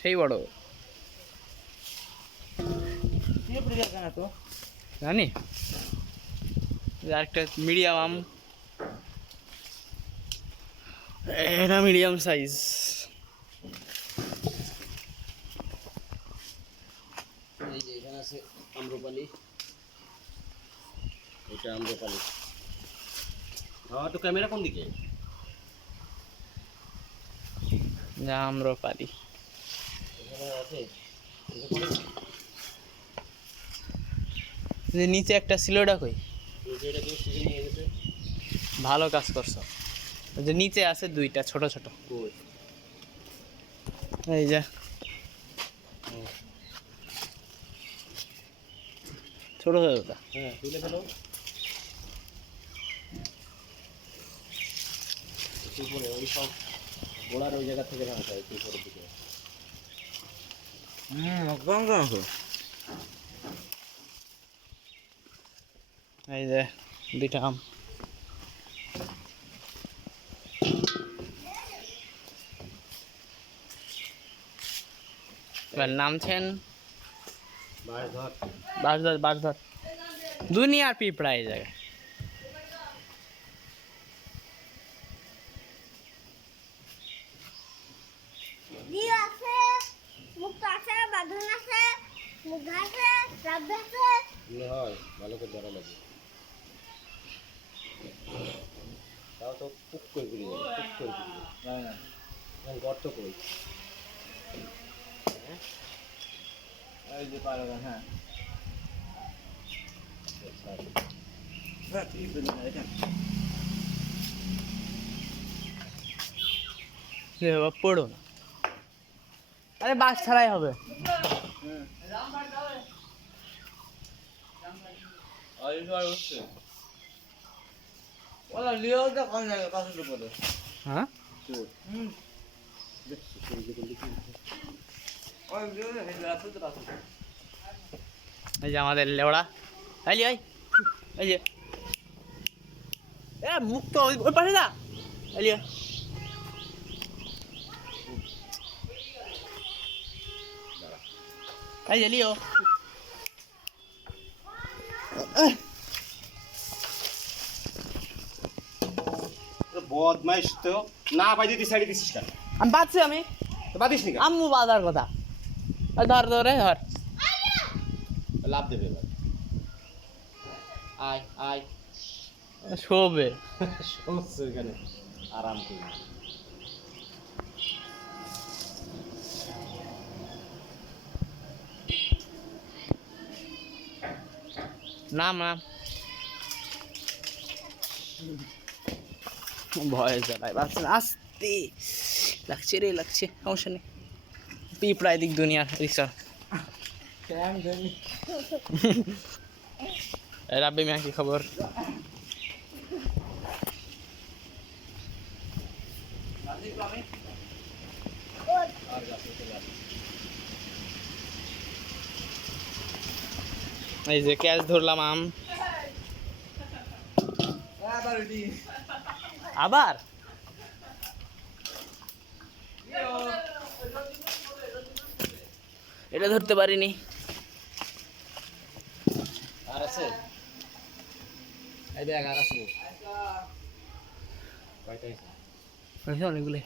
সেই বড় জানি আরেকটা মিডিয়াম আম, এটা মিডিয়াম সাইজ। এই যে এখানে আছে আম্রপালি, এটা আম্রপালি। তো ক্যামেরা কোন দিকে? আম্রপালি এখানে আছে যে নিচে একটা ছিল, ওটা কই? এটা কি সিজন নিয়ে গেছে? ভালো কাজ করছো। যে নিচে আছে দুইটা ছোট ছোট, কই? এই যে ছোট ছোটটা। হ্যাঁ তুলে ফেলো। উপরে ওই সব গোড়ার ওই জায়গা থেকে ভাঙা যায় উপরের দিকে। এই যে দুইটা আম। এবার নামছেন বাঁশধর দুনিয়ার পিঁপড়া এই জায়গায়। হয় ভালো করে ধরা লাগে, তাও তো পুক করে ঘুরে যাবে, পুক করে ঘুরে যাবে। গর্ত কই? এই যে পারবেন। হ্যাঁ পড়ো না, আরে বাস ছাড়াই হবে। হ্যাঁ এই যে আমাদের লেওড়া, এই যে এই যে মুখ তো ওই পাশে না, এই যে এই যে লিও বদমাইশ তো না বাইরে দিয়ে সাইডে দিছিস কেন? আমি বাঁচছি, আমি তো বাদিস নি কেন? আম্মু বাঁধার কথা। ধর ধরে ধর, লাভ দেবে এবার। আয় আয় শোবে সমস্ত এখানে আরাম করে। নাম নাম ভয় জ্বালায় বাঁচছে, আসতে লাগছে রে, লাগছে, সমস্যা নেই। পিঁপড়া এদিক দুনিয়ার রিক্সা। রাব্বি মিয়া কি খবর? এই যে ক্যাচ ধরলাম আম, আবার এটা ধরতে পারিনি। আর আছে এই দেখ, আর আছে কয়টাই অনেকগুলো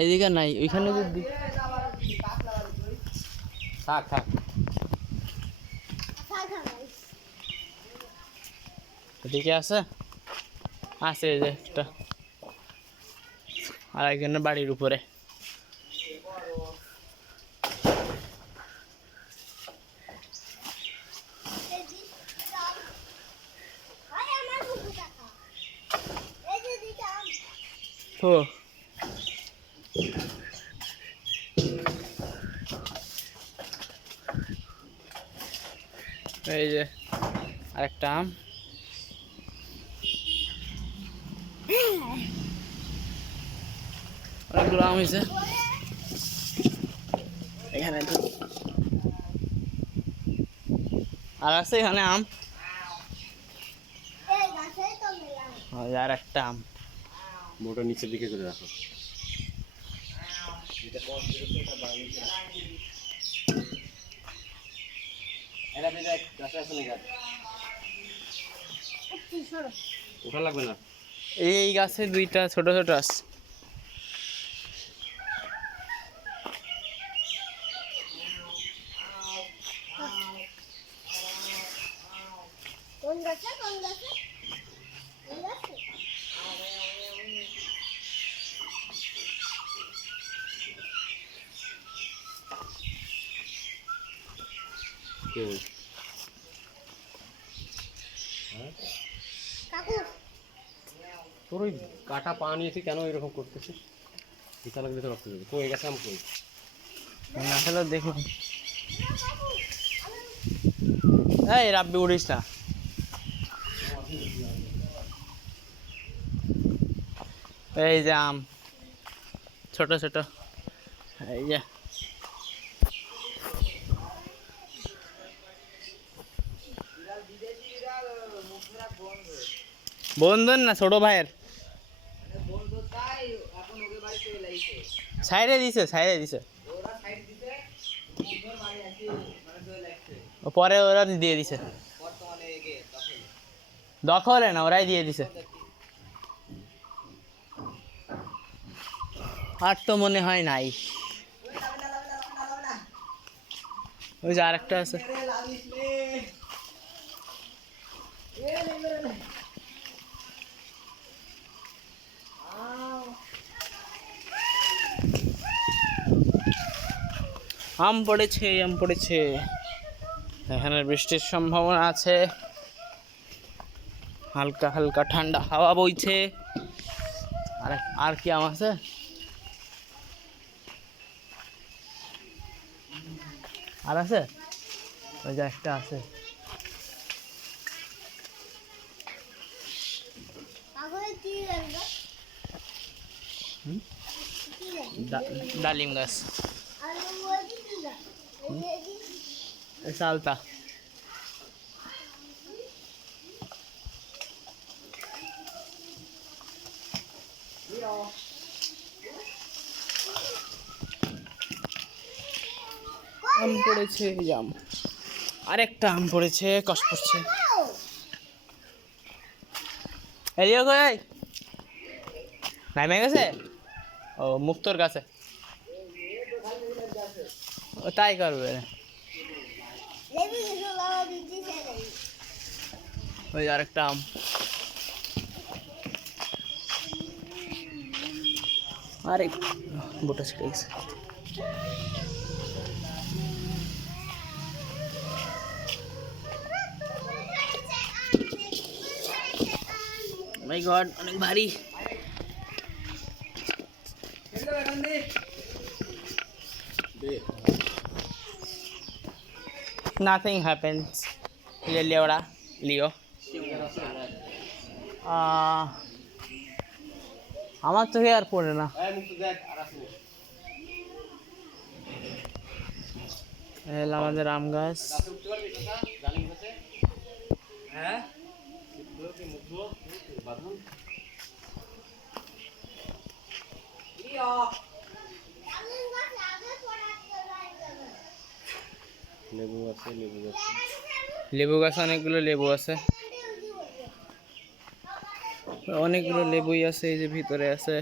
এইদিকে নাই, ওইখানে যদি থাক থাক। এদিকে আছে, আছে এই যে একটা, আর একজনের বাড়ির উপরে। ও এই যে আরেকটা আম, অনেকগুলো আম হয়েছে এখানে, আর আছে এখানে আম। আর একটা আম। মোটা নিচের দিকে করে রাখো। ওঠা লাগবে না। এই গাছে দুইটা ছোট ছোট আছে। কোন গাছে কোন গাছে কোন গাছে? কাকু তোর ওই কাটা পা নিয়েছি কেন এরকম করতেছিস? পিতা লাগলে তো রক্ত দেবে। কই গেছে আম কই? না হলে দেখি। এই রাব্বি উড়িস না। এই যে আম ছোট ছোট, এই যে বন্ধন না ছোট ভাইয়ের সাইডে দিছে, সাইডে দিছে। ও পরে ওরা দিয়ে দিছে, দখলে না ওরাই দিয়ে দিছে। আর তো মনে হয় নাই। ওই যে আরেকটা আছে। আম পড়েছে, আম পড়েছে। এখানে বৃষ্টির সম্ভাবনা আছে, হালকা হালকা ঠান্ডা হাওয়া বইছে। আর কি আম আছে? আর আছে, ওই যে একটা আছে। কাকুরে কি লাগবে? কি লাগবে? ডালিম গাছ, আর ওই কি গাছ? এই সালতা। আম পড়েছে, আম আরেকটা আম পড়েছে, কষ পড়ছে। এদিকে কই নামে গেছে? ও মুক্তর কাছে, ও তাই করবে। লেবু কিছু লাগাও দিচ্ছি সেটাই। ওই আরেকটা আম। আরে বোটা ছিটে গেছে। মাই গড, অনেক ভারী। Nothing happens. Le Leora, Leo. আমার চোখে আর পড়ে না। এল আমাদের আম গাছ। হ্যাঁ লেবু আছে, লেবু আছে। লেবু গাছ অনেকগুলো লেবু আছে, অনেকগুলো লেবুই আছে। এই যে ভিতরে আছে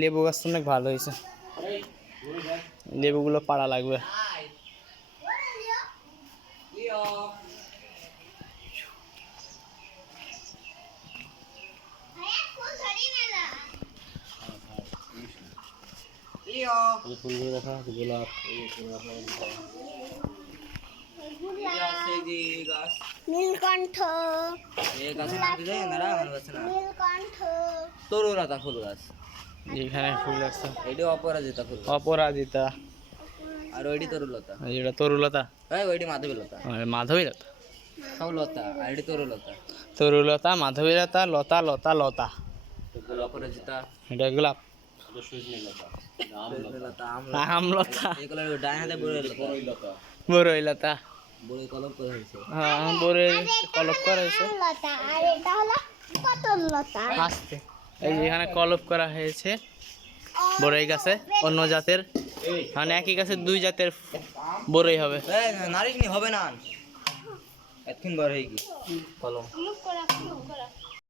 লেবু গাছ, অনেক ভালো হয়েছে। লেবুগুলো পাড়া লাগবে। ফুলগুলো দেখা, গোলাপ। নীলকণ্ঠ, নীলকণ্ঠ, তরুলতা ফুল গাছ, এখানে ফুল আছে। এটি অপরাজিতা ফুল গাছ, অপরাজিতা। আর ওইটি তরুলতা, যেটা তরুলতা, হ্যাঁ ওইটি মাধবীলতা, মাধবীলতা, সব লতা, আর এটি তরুলতা, তরুলতা, মাধবীলতা, লতা, লতা, লতা। অপরাজিতা, এটা গোলাপ, লতা, আমলতা, এগুলো ডান হাতে বড় লতা, বড়ই লতা। বড় কলম করে হয়েছে। হ্যাঁ বড়ই কলপ করা হয়েছে। লতা, আর এটা হলো কত লতা আস্তে। এই যে এখানে কলপ করা হয়েছে বড়ই গাছে অন্য জাতের, মানে একই গাছে দুই জাতের বড়ই হবে। নারিশ নি হবে না এতক্ষণ বার হয়ে কি কলম মুখ করা